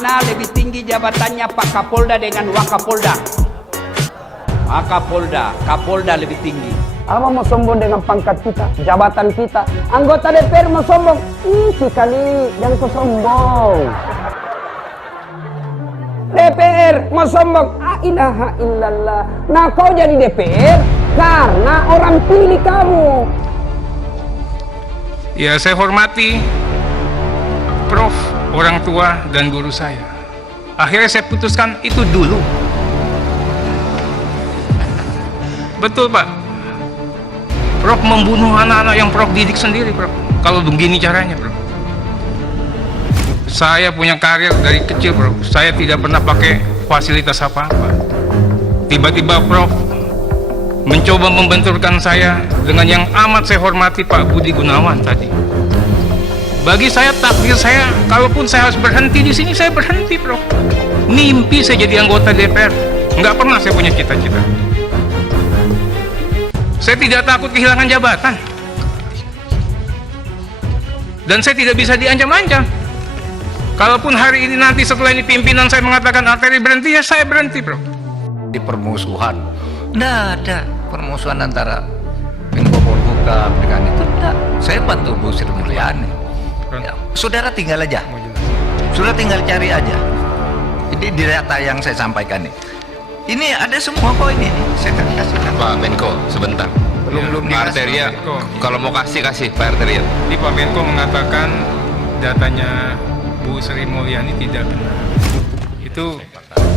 Mana lebih tinggi jabatannya Pak Kapolda dengan Wakapolda? Wakapolda, Kapolda lebih tinggi. Apa mau sombong dengan pangkat kita, jabatan kita? Anggota DPR mau sombong? Kali, jangan kau sombong. DPR mau sombong? Ilaha illallah. Nah kau jadi DPR karena orang pilih kamu. Ya, saya hormati Prof, orang tua dan guru saya. Akhirnya saya putuskan itu dulu. Betul Pak, Prof membunuh anak-anak yang Prof didik sendiri, Prof. Kalau begini caranya, Prof. Saya punya karir dari kecil, Prof. Saya tidak pernah pakai fasilitas apa-apa. Tiba-tiba Prof mencoba membenturkan saya dengan yang amat saya hormati, Pak Budi Gunawan tadi. Bagi saya, takdir saya, kalaupun saya harus berhenti di sini, saya berhenti, Prof. Mimpi saya jadi anggota DPR. Nggak pernah saya punya cita-cita. Saya tidak takut kehilangan jabatan. Dan saya tidak bisa diancam-ancam. Kalaupun hari ini nanti setelah ini pimpinan saya mengatakan arteri berhenti, ya saya berhenti, Prof. Di permusuhan. Nggak ada permusuhan antara Menko Polhukam dengan itu. Nggak. Saya bantu Bu Sri Mulyani. Ya, saudara tinggal aja, saudara tinggal cari aja. Ini di data yang saya sampaikan nih. Ini ada semua kok ini. Saya kasih Pak Menko, sebentar. Belum Pak Arteria, kalau mau kasih Pak Arteria. Jadi Pak Menko mengatakan datanya Bu Sri Mulyani tidak benar. Itu,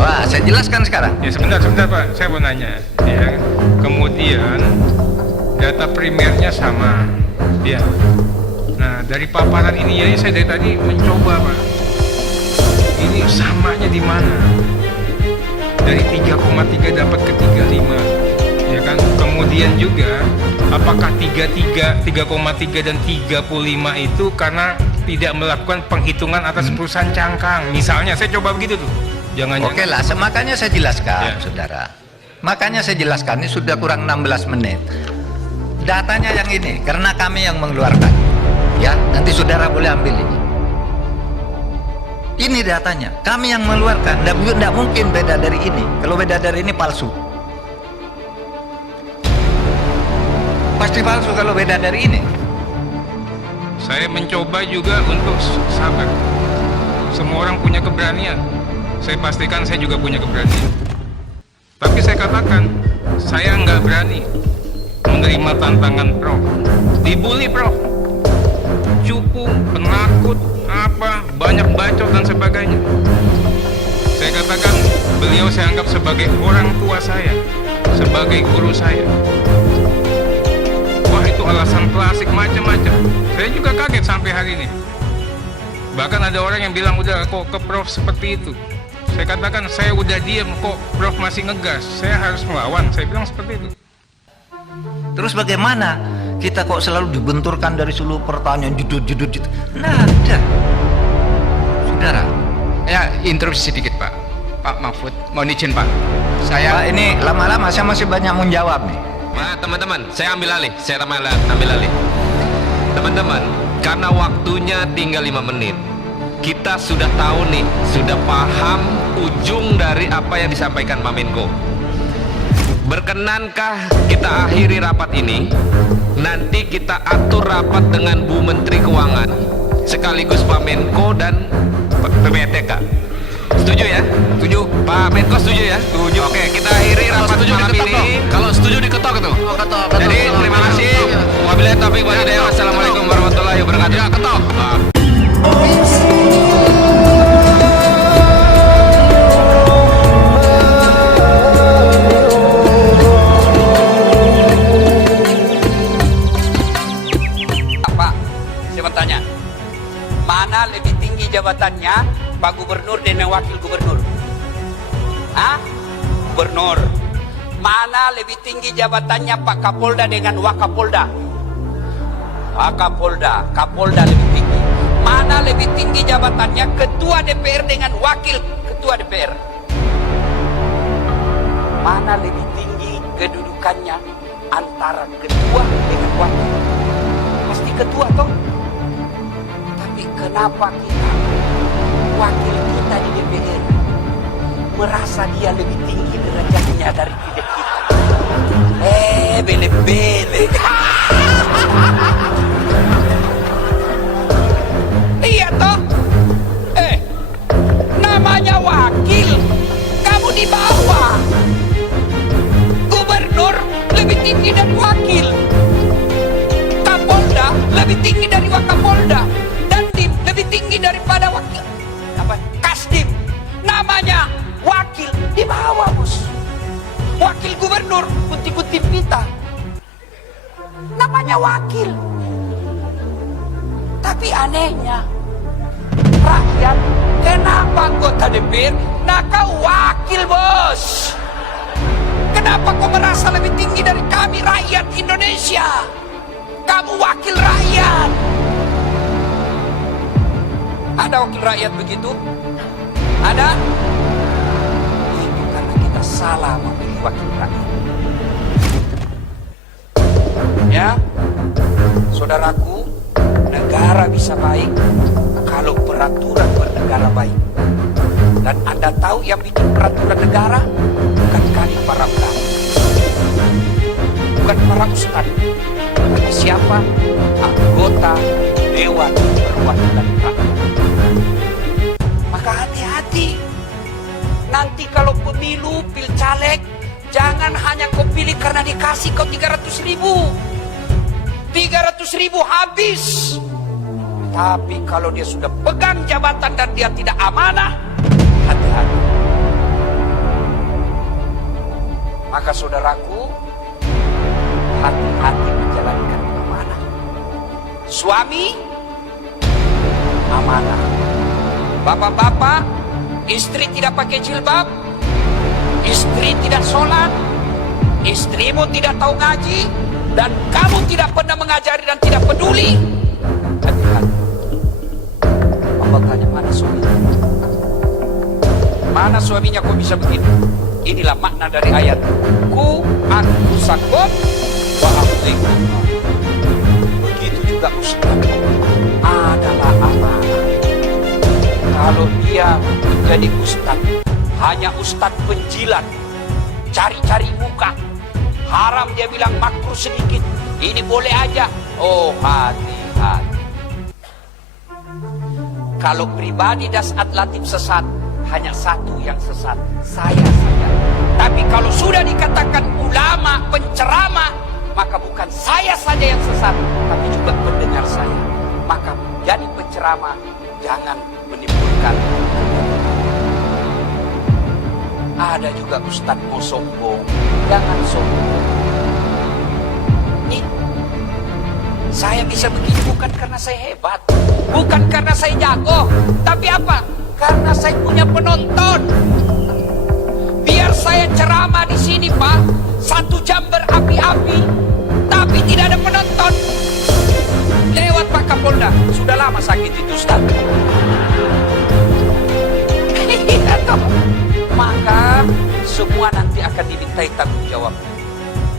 wah, saya jelaskan sekarang. ya sebentar Pak, saya mau nanya. Ya, kemudian data primernya sama, ya. Nah, dari paparan ini ya saya dari tadi mencoba, Pak. Ini samanya di mana? Dari 3,3 dapat ke 35, ya kan? Kemudian juga, apakah 3,3 dan 35 itu karena tidak melakukan penghitungan atas perusahaan cangkang? Misalnya, saya coba begitu tuh. Jangan. Oke lah, makanya saya jelaskan, Ya. saudara. Makanya saya jelaskan, ini sudah kurang 16 menit. Datanya yang ini, karena kami yang mengeluarkan. Ya, nanti saudara boleh ambil ini. Ini datanya, kami yang mengeluarkan. Tidak mungkin beda dari ini. Kalau beda dari ini palsu. Pasti palsu kalau beda dari ini. Saya mencoba juga untuk sabar. Semua orang punya keberanian. Saya pastikan saya juga punya keberanian. Tapi saya katakan, saya nggak berani menerima tantangan Prof. Dibully Prof. Cupu, penakut, banyak bacot dan sebagainya. Saya katakan, beliau saya anggap sebagai orang tua saya, sebagai guru saya. Wah, itu alasan klasik macam-macam. Saya juga kaget sampai hari ini. Bahkan ada orang yang bilang, udah kok ke Prof seperti itu. Saya katakan, saya udah diem kok Prof masih ngegas, saya harus melawan. Saya bilang seperti itu. Terus bagaimana kita kok selalu dibenturkan dari seluruh pertanyaan judul. Nah, ada. Saudara. Ya, interupsi sedikit Pak. Pak Mahfud, mohon izin Pak. Saya Pak, ini lama-lama saya masih banyak menjawab nih. Nah, teman-teman, saya ambil alih. Teman-teman, karena waktunya tinggal 5 menit. Kita sudah tahu nih, sudah paham ujung dari apa yang disampaikan Pak Menko. Berkenankah kita akhiri rapat ini? Nanti kita atur rapat dengan Bu Menteri Keuangan sekaligus Pak Menko dan PPTK. Setuju ya? Setuju. Pak Menko setuju ya? Setuju. Oke, kita akhiri rapat malam ini. Kalau setuju diketok itu. Jadi terima kasih. Wabillahi taufiq wal hidayah. Wassalamualaikum warahmatullahi wabarakatuh. Ya, ketok. Mana lebih tinggi jabatannya Pak Gubernur dan Wakil Gubernur? Gubernur. Mana lebih tinggi jabatannya Pak Kapolda dengan Wakapolda? Wakapolda, Kapolda lebih tinggi. Mana lebih tinggi jabatannya Ketua DPR dengan Wakil Ketua DPR? Mana lebih tinggi kedudukannya antara ketua dengan wakil? Pasti ketua toh? Kenapa kita wakil kita di merasa dia lebih tinggi derajatnya dari kita. Bele-bele. Iya toh? Namanya wakil, kamu di bawah. Gubernur lebih tinggi dari wakil. Kapolda lebih tinggi dari Wakapolda. Dandim lebih tinggi daripada wakil. Kasdim. Namanya wakil di bawah, bos. Wakil gubernur kunti-kunti pita. Namanya wakil. Tapi anehnya, rakyat, kenapa anggota DPR? Nah, kau wakil, bos. Kenapa kau merasa lebih tinggi dari kami, rakyat Indonesia? Kamu wakil rakyat. Ada wakil rakyat begitu? Ada? Itu karena kita salah memilih wakil rakyat. Ya, saudaraku, negara bisa baik kalau peraturan bernegara baik. Dan Anda tahu yang bikin peraturan negara bukan kali para ulama, bukan para ustaz, tapi siapa? Anggota Dewan Perwakilan Rakyat. Maka hati-hati. Nanti kalau pemilu, pilcaleg, jangan hanya kau pilih karena dikasih kau 300.000. 300.000 habis. Tapi kalau dia sudah pegang jabatan dan dia tidak amanah, hati-hati. Maka saudaraku, hati-hati menjalankan amanah. Suami, amanah. Bapak-bapak, istri tidak pakai jilbab, istri tidak sholat, istrimu tidak tahu ngaji, dan kamu tidak pernah mengajari dan tidak peduli, hati-hati. Allah tanya, mana suaminya? Mana suaminya kok bisa begitu? Inilah makna dari ayat ku anfusakum wa ahlikum. Begitu juga ustaz adalah amanah. Kalau dia menjadi ustaz, hanya ustaz penjilat, cari-cari muka, haram dia bilang, makruh sedikit, ini boleh aja. Oh, hati-hati. Kalau pribadi Dasat Latif sesat, hanya satu yang sesat, saya saja. Tapi kalau sudah dikatakan ulama, penceramah, maka bukan saya saja yang sesat, tapi juga pendengar saya. Maka jadi penceramah, jangan menimbulkan. Ada juga ustaz mau sombong, jangan sombong. Nih, saya bisa begini bukan karena saya hebat, bukan karena saya jago, tapi apa? Karena saya punya penonton. Biar saya ceramah di sini, Pak, 1 jam berapi-api, tapi tidak ada penonton. Lewat Pak Kapolda, sudah lama sakit itu ustaz. Maka semua nanti akan dimintai tanggung jawab.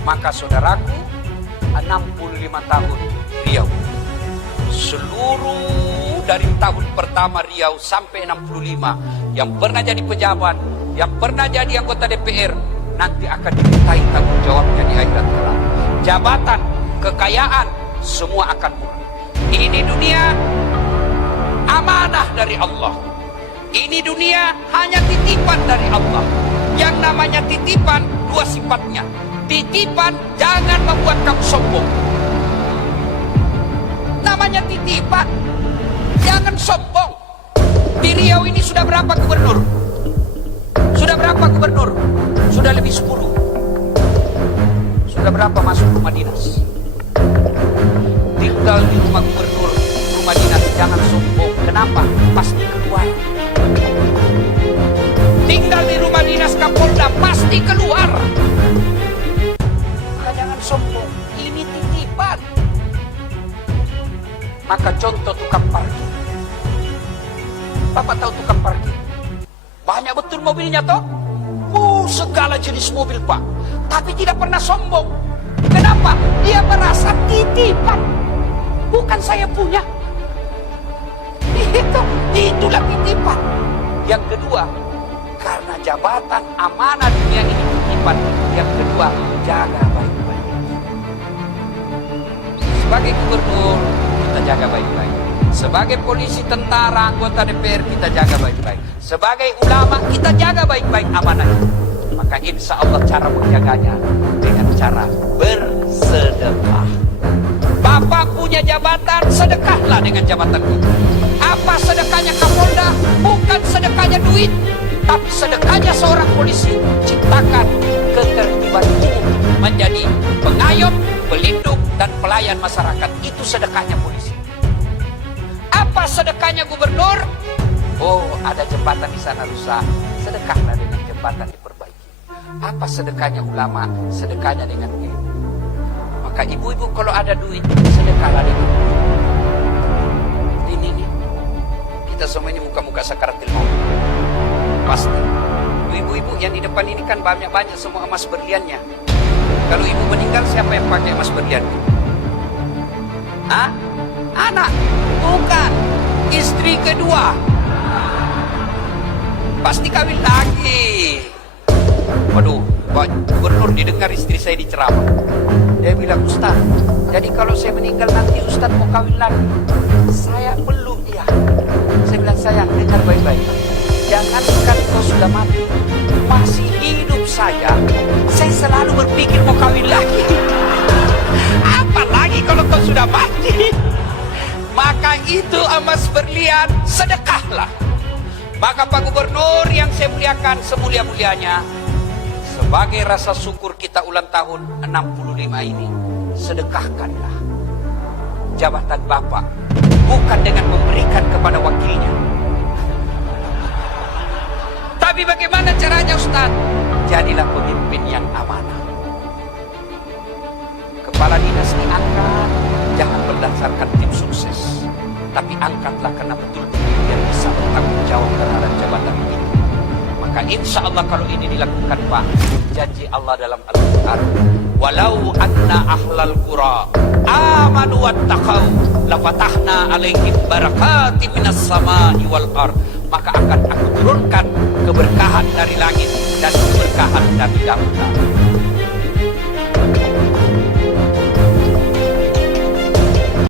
Maka saudaraku, 65 tahun Riau, seluruh dari tahun pertama Riau sampai 65 yang pernah jadi pejabat, yang pernah jadi anggota DPR, nanti akan dimintai tanggung jawabnya di akhirat kelak. Jabatan, kekayaan, semua akan murah. Ini dunia amanah dari Allah. Ini dunia hanya titipan dari Allah. Yang namanya titipan, 2 sifatnya. Titipan jangan membuat kamu sombong. Namanya titipan, jangan sombong. Di Riau ini sudah berapa gubernur? Sudah berapa gubernur? Sudah lebih 10. Sudah berapa masuk rumah dinas? Tinggal di rumah gubernur, rumah dinas, jangan sombong. Kenapa? Pasti keluar. Tinggal di rumah dinas Kapolda, pasti keluar. Maka jangan sombong, ini titipan. Maka contoh tukang parkir. Bapak tahu tukang parkir? Banyak betul mobilnya toh? Segala jenis mobil Pak. Tapi tidak pernah sombong. Kenapa? Dia merasa titipan. Bukan saya punya. Itulah titipan. Yang kedua, karena jabatan amanah dunia ini titipan. Yang kedua, jaga baik-baik. Sebagai gubernur, kita jaga baik-baik. Sebagai polisi, tentara, anggota DPR, kita jaga baik-baik. Sebagai ulama, kita jaga baik-baik amanah itu. Maka insya Allah cara menjaganya dengan cara bersedekah. Bapak punya jabatan, sedekahlah dengan jabatan itu. Apa sedekahnya Kapolda? Bukan sedekahnya duit, tapi sedekahnya seorang polisi. Ciptakan ketertiban umum, menjadi pengayom, pelindung, dan pelayan masyarakat. Itu sedekahnya polisi. Apa sedekahnya gubernur? Oh, ada jembatan di sana rusak, sedekahlah dengan jembatan diperbaiki. Apa sedekahnya ulama? Sedekahnya dengan ilmu. Maka ibu-ibu kalau ada duit, sedekahlah dengan ini. Kita semua ini muka-muka sakaratil maut. Pasti. Ibu-ibu yang di depan ini kan banyak-banyak semua emas berliannya. Kalau ibu meninggal, siapa yang pakai emas berlian? Hah? Anak? Bukan. Istri kedua. Pasti kawin lagi. Waduh, Pak Gubernur didengar istri saya diceramah. Dia bilang, Ustaz, jadi kalau saya meninggal nanti Ustaz mau kawin lagi. Saya peluk dia. Saya bilang, sayang, dengar baik-baik. Jangankan kau sudah mati, masih hidup saja, saya selalu berpikir mau kawin lagi. Apalagi kalau kau sudah mati. Maka itu emas berlian, sedekahlah. Maka Pak Gubernur yang saya muliakan semulia-mulianya, sebagai rasa syukur kita ulang tahun 65 ini, sedekahkanlah jabatan Bapak, bukan dengan memberikan kepada wakilnya. Tapi bagaimana caranya, Ustaz? Jadilah pemimpin yang amanah. Kepala dinas diangkat, jangan berdasarkan tim sukses, tapi angkatlah karena betul-betul dia bisa bertanggung jawab terhadap jabatan itu. Maka insya Allah kalau ini dilakukan, Pak, janji Allah dalam Al-Quran, walau anna ahlal qura amanu wattaqau lafatahna alaihim barakati minas sama'i wal ard. Maka akan aku turunkan keberkahan dari langit dan keberkahan dari daun.